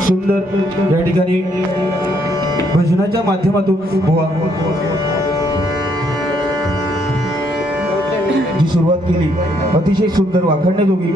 सुंदर या ठिकाणी भजनाच्या माध्यमातून बुवा जी सुरुवात केली अतिशय सुंदर वाखाणण्याजोगी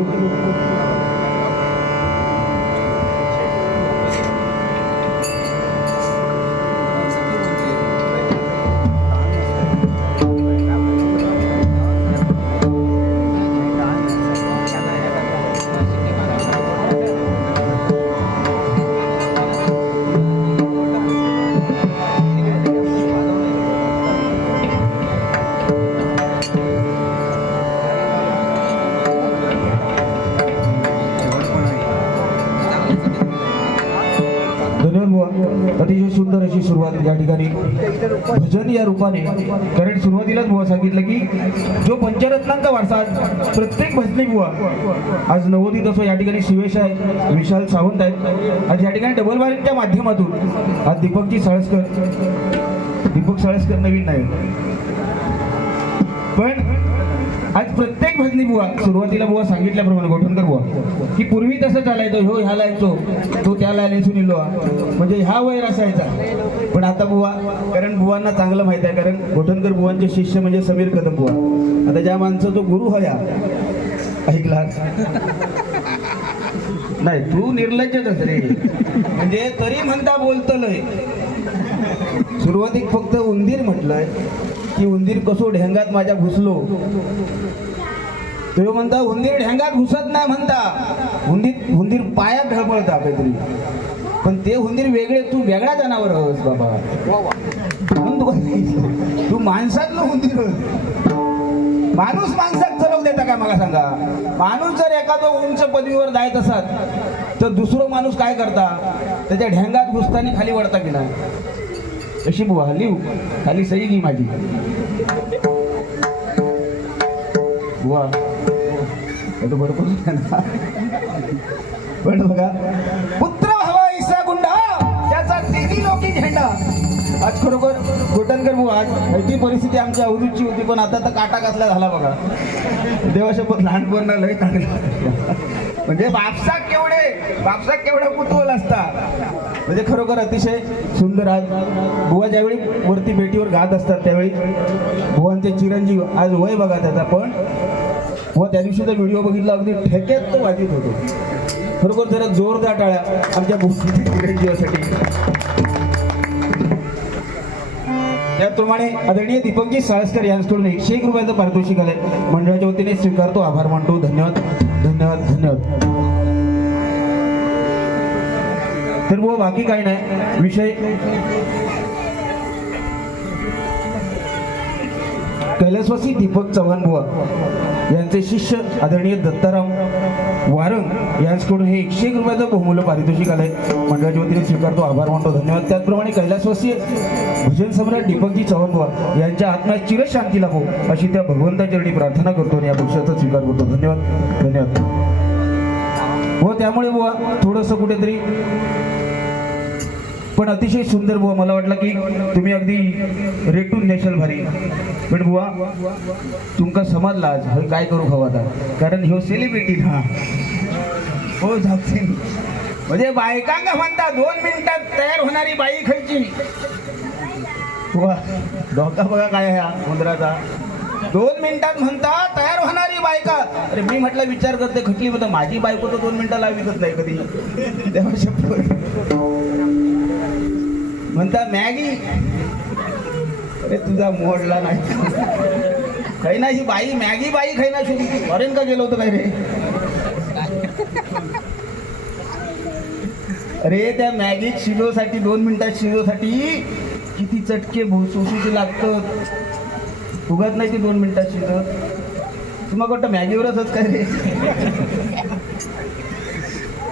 अतिशय सुंदर अशी सुरुवात या ठिकाणी भजन या रूपाने, कारण सुरुवातीलाच बुवा सांगितलं की जो पंचरत्नांचा वारसा प्रत्येक भजनी बुवा आज नवोदित असो या ठिकाणी शिवेश आहे, विशाल सावंत आहेत, आज या ठिकाणी डबल बारीच्या माध्यमातून आज दीपक साळसकर नवीन नाही पण आज प्रत्येक भजनी बुवा सुरुवातीला बुवा सांगितल्याप्रमाणे गोठणकर बुवा की पूर्वी तसं चालायचं, ह्यो ह्याला यायचो तो त्याला यायचो निलो म्हणजे ह्या वैर असायचा, पण आता बुवा कारण बुवांना चांगलं माहित आहे, कारण गोठणकर बुवांचे शिष्य म्हणजे समीर कदम बुवा, आता ज्या माणसाचा जो गुरु हया ऐकला नाही तू निर्लज्जच रे, म्हणजे तरी म्हणता बोलतलय सुरुवातीक फक्त उंदीर म्हटलंय की उंदीर कसो ढेंगात माझ्या घुसलो, तो म्हणता उंदीर ढेंगात घुसत नाही म्हणता, उंदीर पायात ढळपळता काहीतरी, पण ते उंदीर वेगळे, तू वेगळा जनावर होस बाबा, तू माणसातलं उंदीर, माणूस माणसात चलव देता का मला सांगा, माणूस जर एखादा उंच पदवीवर जायत असत तर दुसरं माणूस काय करता, त्याच्या ढेंगात घुसताना खाली वळता की नाही, अशी बुवा लिहू खाली सही घी माझी बुवा भरपूर पण बघा पुत्र हवा ईसा गुंडा त्याचा तिन्ही लोकी झेंडा, आज खरोखर गोठणकर बुवा आज ती परिस्थिती आमच्या अवधूतची होती, पण आता तर काटा कसला झाला बघा, देवाशपथ लहानपणा लय चांगला, म्हणजे बापसा केवढा कुतूहल असता, म्हणजे खरोखर अतिशय सुंदर. आज बुवा ज्यावेळी वरती भेटीवर गात असतात त्यावेळी बुवांचे चिरंजीव आज वय बघा त्याचा, पण व त्या दिवशीचा व्हिडिओ बघितला अगदी ठेक्यात तो वाजित होतो, खरोखर जरा जोरदार टाळ्या आमच्या चिरंजीवासाठी. त्याचप्रमाणे आदरणीय दीपकजी साळसकर यांच्याकडून 101 रुपयाचं पारितोषिक आलंय, मंडळाच्या वतीने स्वीकारतो, आभार मानतो, धन्यवाद धन्यवाद धन्यवाद. तर बुवा बाकी काही नाही विषय, कैलासवासी दीपक चव्हाण बुवा यांचे शिष्य आदरणीय दत्ताराम वारंग यांच्याकडून हे 101 रुपयाचं बहुमूल्य पारितोषिक आलंय, मंडळाच्या वतीने स्वीकारतो, आभार मानतो, धन्यवाद. त्याचप्रमाणे कैलासवासी भजन सम्राट दीपकजी चव्हाण बुवा यांच्या आत्म्यात चिरशांती लाभो अशी त्या भगवंताचरणी प्रार्थना करतो आणि या बक्षाचा स्वीकार करतो, धन्यवाद धन्यवाद. व त्यामुळे बुवा थोडंसं कुठेतरी पण अतिशय सुंदर बुवा, मला वाटलं की तुम्ही अगदी रेटून नेशल भारी, पण बुवा तुमका समजला आज हे काय करू हवा आता, कारण ह्यो सेलिब्रिटी ना हो जाते, म्हणजे बायकांना म्हणता 2 मिनिटात तयार होणारी बाई खायची बुवा, डोका बघा काय ह्या उंदराचा, 2 मिनिटात म्हणता तयार होणारी बायका, अरे मी म्हटलं विचार करते खटली म्हणता माझी बायको तर 2 मिनिटाला विकत नाही कधी, म्हणता मॅगी, अरे तुझा मोडला नाही काही नाही, ही बाई मॅगी बाई खाई ना शोधी फॉरेन का गेलो होतं काय रे, अरे त्या मॅगी शिजोसाठी 2 मिनिटात शिजोसाठी किती चटके सोसूचे लागतात, उगत नाही ती 2 मिनिटात शिजत, तुम्हाला वाटतं मॅगीवरच काय रे,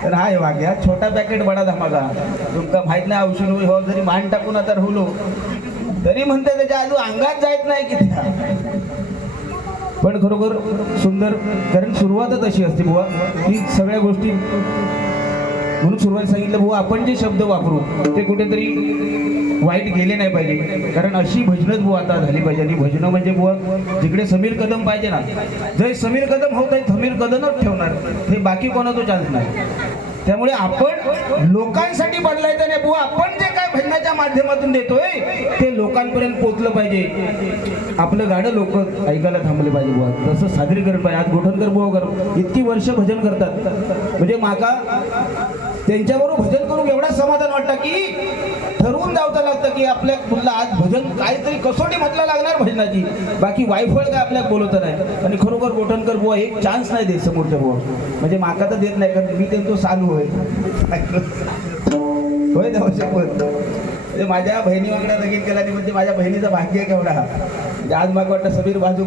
तर हा वाग्या छोटा पॅकेट बडा धमाका, तुमका माहित नाही औषध हो जरी मान टाकून आता राहुलो तरी म्हणते त्याच्या आजू अंगात जायत नाही किती, पण खरोखर सुंदर, कारण सुरुवातच अशी असते बुवा की सगळ्या गोष्टी, म्हणून सुरुवात सांगितलं बुवा आपण जे शब्द वापरू ते कुठेतरी वाईट गेले नाही पाहिजे, कारण अशी भजनच बुवा आता झाली पाहिजे, आणि भजनं म्हणजे बुवा जिकडे समीर कदम पाहिजे ना, जर समीर कदम होत आहे समीर कदमच ठेवणार, हे बाकी कोणाचा चान्स नाही, त्यामुळे आपण लोकांसाठी बदलायचं नाही बुवा. आपण जे काय भजनाच्या माध्यमातून देतोय ते लोकांपर्यंत पोहोचलं पाहिजे. आपलं गाणं लोक ऐकायला थांबले पाहिजे बुवा. तसं सादरीकरण पाहिजे. आज गोठणकर बुवा इतकी वर्ष भजन करतात, म्हणजे माका त्यांच्याबरोबर भजन करून एवढा समाधान वाटतं की ठरवून जावचं लागतं की आपल्या मुलं आज भजन काहीतरी कसोटी म्हटलं लागणार भजनाची, बाकी वायफळ काय आपल्याला बोलवतं नाही. आणि खरोखर गोठणकर बुवा एक चान्स नाही देत समोरच्या बुवा, म्हणजे माका तर देत नाही, कारण मी त्यांचं चालू होय होय जाऊ शकत. म्हणजे माझ्या बहिणी वांगडा लगीन केला नाही, म्हणजे माझ्या बहिणीचं भाग्य केवढा. म्हणजे आज मला वाटतं समीर बाजू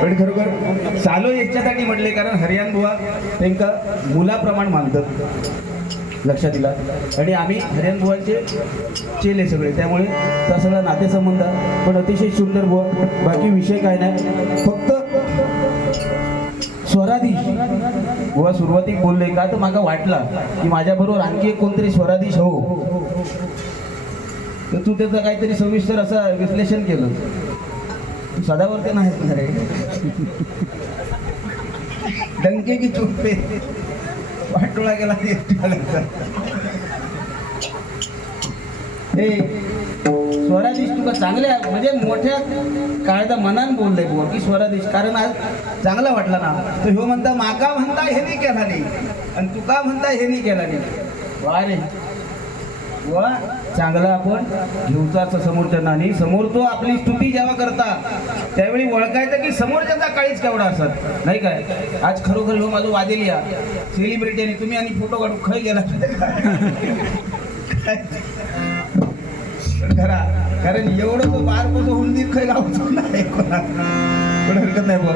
पण खरोखर चालू याच्यासाठी म्हटले कारण हरियाण बुवा त्यांका मुलाप्रमाण मानतात, लक्षात दिला. आणि आम्ही हरियाण बुवाचे चेले सगळे, त्यामुळे त्या सगळा नातेसंबंध पण अतिशय सुंदर बुवा. बाकी विषय काय नाही, फक्त स्वराधीश बुवा सुरुवातीक बोलले का तर मागा वाटला की माझ्याबरोबर आणखी एक कोणतरी स्वराधीश हो, तर तू त्याचं काहीतरी सविस्तर असं विश्लेषण केलं. सदावरती नाही रे डंके की चुप्पे वाटोळा गेला हे स्वराधीश तुका चांगल्या म्हणजे मोठ्या काळाचा मनान बोललंय बुवा की स्वराधीश, कारण आज चांगला वाटला ना. तर ह्यो म्हणता माका म्हणता हे नाही केला नाही आणि तुका म्हणता हे नाही केला नाही. वा रे वा, चांगला आपण घेऊचाच समोरच्या नाही. समोर तो आपली स्तुती जेव्हा करता त्यावेळी ओळखायचं की समोरच्याचा काळीच केवढा असत नाही काय. आज खरोखर ह्यो माझं वादेलिया सेलिब्रिटी आणि तुम्ही आणि फोटो काढून खय गेला खरा, कारण एवढं तो बारकोचं हुंदीर खय गावचं नाही कोणा पण हरकत नाही बुवा,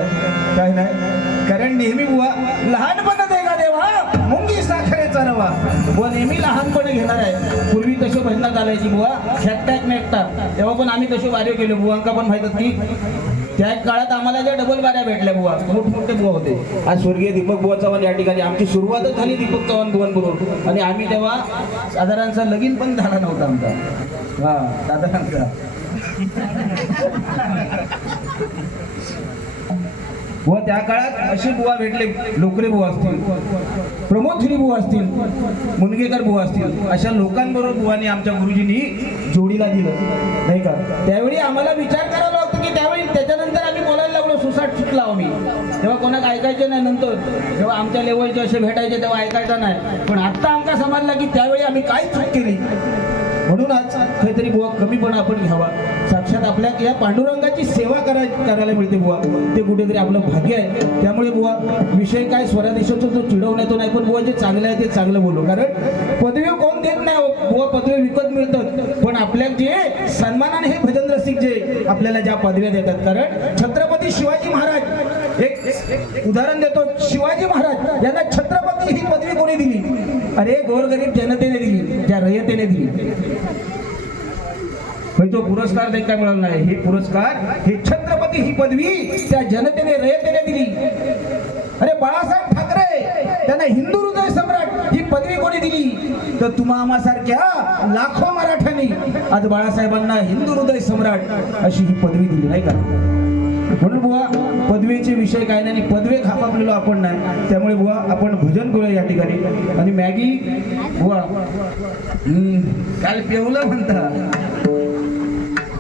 काय नाही. कारण नेहमी बुवा लहानपण देगा देवा मुंगी साखरेचा रवा बुवा नेहमी लहानपणी घेणार आहे. पूर्वी तशी भजना चालायची बुवा खेकटाक मेकटा, तेव्हा पण आम्ही तशी वाऱ्यो केले. बुवांका पण माहित की त्या काळात आम्हाला ज्या डबल वाऱ्या भेटल्या बुवा, मोठमोठे बुवा होते. आज स्वर्गीय दीपक बुवा चव्हाण या ठिकाणी आमची सुरुवातच झाली दीपक चव्हाण बुवांबरोबर, आणि आम्ही तेव्हा साधारणचा लगीन पण झाला नव्हता आमचा. हा साधारणचा बुवा त्या काळात असे बुवा भेटले, लोकरे बुवा असतील, प्रमोदगिरी बुवा असतील, मुनगेकर बुवा असतील, अशा लोकांबरोबर बुवानी आमच्या गुरुजींनी जोडीला दिलं नाही का. त्यावेळी आम्हाला विचार करावा लागतो की त्यावेळी त्याच्यानंतर आम्ही बोलायला लागलो, सुसाट शिकला आम्ही. तेव्हा कोणाक ऐकायचे नाही, नंतर जेव्हा आमच्या लेवलचे असे भेटायचे तेव्हा ऐकायचं नाही. पण आत्ता आमका समजला की त्यावेळी आम्ही काय चूक केली, म्हणून आज काहीतरी बुवा कमीपणा आपण घ्यावा. साक्षात आपल्या या पांडुरंगाची सेवा करायला मिळते बुवा, ते कुठेतरी आपलं भाग्य आहे. त्यामुळे बुवा विषय काय स्वराधीशाचा जो चिडवण्यातो नाही, पण बुवा जे चांगलं आहे ते चांगलं बोलू. कारण पदवी कोण देत नाही बुवा, पदवी विकत मिळतात, पण आपल्या जे सन्मानाने हे भजन रसिक जे आपल्याला ज्या पदव्या देतात. कारण छत्रपती शिवाजी महाराज, एक उदाहरण देतो, शिवाजी महाराज यांना छत्रपती ही पदवी कोणी दिली? अरे गोरगरीब जनतेने दिली, त्या रयतेने दिली. तो पुरस्कार देत काय मिळाला नाही, हे पुरस्कार हे छत्रपती ही पदवी त्या जनतेने रयतेने दिली. अरे बाळासाहेब ठाकरे त्यांना हिंदू हृदय सम्राट ही पदवी कोणी दिली? तर तुम्हा आम्हासारख्या लाखो मराठ्यांनी आज बाळासाहेबांना हिंदू हृदय सम्राट अशी ही पदवी दिली नाही का. म्हणून बुवा पदवीचे विषय काय नाही, पदवी खापापलेलो आपण नाही. त्यामुळे बुवा आपण भजन करूया या ठिकाणी. आणि मॅगी बुवा काल पेवलं म्हणता,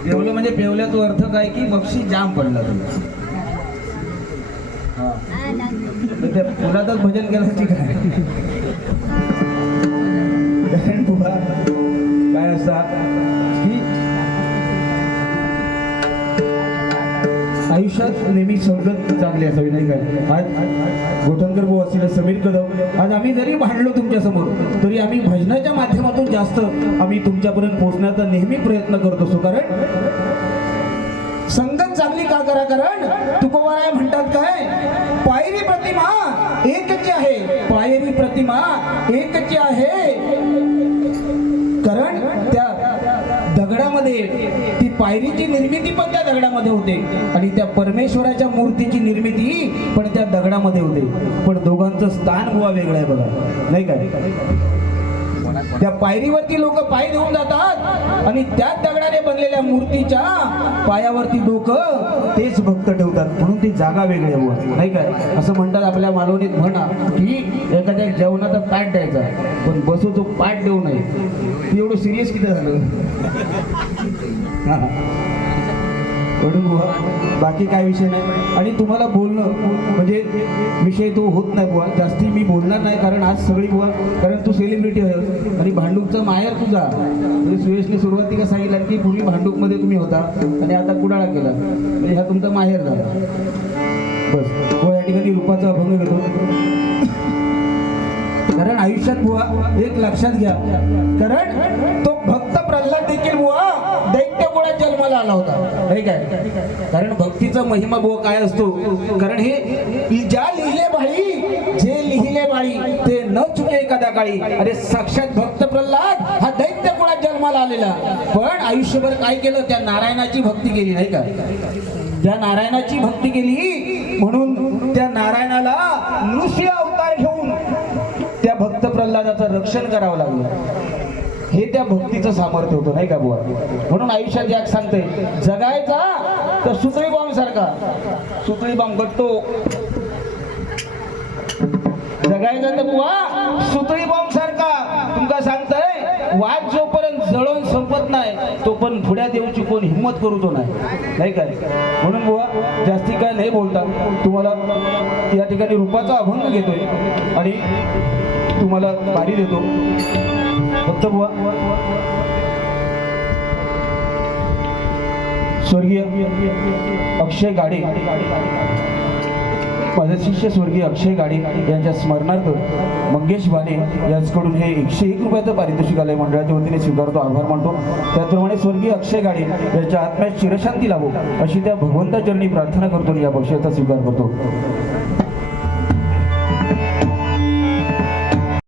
पेवलं म्हणजे पेवल्याचा अर्थ काय की बक्षीस जाम पडला तुला. त्या पुरातच भजन केलं की काय बुवा काय असता की आयुष्यात नेहमी संगत चांगली असावी नाही काय. आज गोठणकर भाऊ असतील, समीर कदम, आज आम्ही जरी भांडलो तुमच्या समोर तरी आम्ही भजनाच्या माध्यमातून जास्त आम्ही तुमच्यापर्यंत पोहोचण्याचा नेहमी प्रयत्न करत असतो. कारण संगत चांगली का करा, कारण तुकोबाराय म्हणतात काय, पायरी प्रतिमा एकची आहे, पायरी प्रतिमा एकची आहे. कारण त्या दगडामध्ये ती पायरीची निर्मिती पण त्या दगडामध्ये होते आणि त्या परमेश्वराच्या मूर्तीची निर्मिती पण त्या दगडामध्ये होते. पण दोघांचं स्थान बुवा वेगळं आहे बघा नाही काय. त्या पायरीवरती लोक पाय देऊन जातात आणि त्याच दगडाने बनलेल्या मूर्तीच्या पायावरती डोकं तेच भक्त ठेवतात, म्हणून ती जागा वेगळी आहे बुवा. नाही काय असं म्हणतात आपल्या मालवणीत म्हणा की एखाद्या जेवणाचा ताट द्यायचा पण बसू तो पाठ देऊ नये. एवढं सिरियस किती झालं. म्हणून बुवा बाकी काय विषय नाही. आणि तुम्हाला बोलणं म्हणजे विषय तो होत नाही बुवा, जास्ती मी बोलणार नाही कारण आज सगळी बुवा, कारण तू सेलिब्रिटी आहे आणि भांडूपचा माहेर तुझा. म्हणजे सुयशने सुरुवातीला सांगितलं की पूर्वी भांडूपमध्ये तुम्ही होता आणि आता कुडाळा केला, म्हणजे हा तुमचा माहेर झाला. बस बुवा या ठिकाणी रूपाचा अभंग घेतो. कारण आयुष्यात बुवा एक लक्षात घ्या, कारण तो भक्त प्रल्हाद देखील बुवा दैत्य कुळात जन्माला आला होता. नाही काय, कारण भक्तीचा महिमा बुवा काय असतो, कारण हे ज्या लिहिले बाळी जे लिहिले बाळी ते न चुके एखाद्या काळी. अरे साक्षात भक्त प्रल्हाद हा दैत्य कुळात जन्माला आलेला, पण आयुष्यभर काय केलं, त्या नारायणाची भक्ती केली. नाही का, त्या नारायणाची भक्ती केली म्हणून त्या नारायणाला नृसिंह अवतार घेऊन त्या भक्त प्रल्हादाचं रक्षण करावं लागलं. हे त्या भक्तीचं सामर्थ्य होतं. नाही का बुवा. म्हणून आयुष्यात याक सांगते, जगायचा तर सुतळी बॉम्ब सारखा, सुतळी बॉम्ब गट्टो जगायचा तर बुवा सुतळी बॉम्ब सारखा. तुमका सांगतंय वाद जोपर्यंत जळून संपत नाही तो पण पुढ्या देऊची कोण हिंमत करू तो नाही. नाही काय, म्हणून बुवा जास्ती काय नाही बोलता, तुम्हाला या ठिकाणी रूपाचा अभंग घेतोय आणि तुम्हाला बारी देतो. फक्त बुवा स्वर्गीय अक्षय गाडे, माझे शिष्य स्वर्गीय अक्षय गाडे यांच्या स्मरणार्थ मंगेश बाने यांच्याकडून हे 101 रुपयाचं पारितोषिक आलंय, मंडळाच्या वतीने स्वीकारतो, आभार मानतो. त्याचप्रमाणे स्वर्गीय अक्षय गाडे यांच्या आत्म्यात चिरशांती लाभो अशी त्या भगवंताचरणी प्रार्थना करतो आणि या बक्षिसाचा स्वीकार करतो.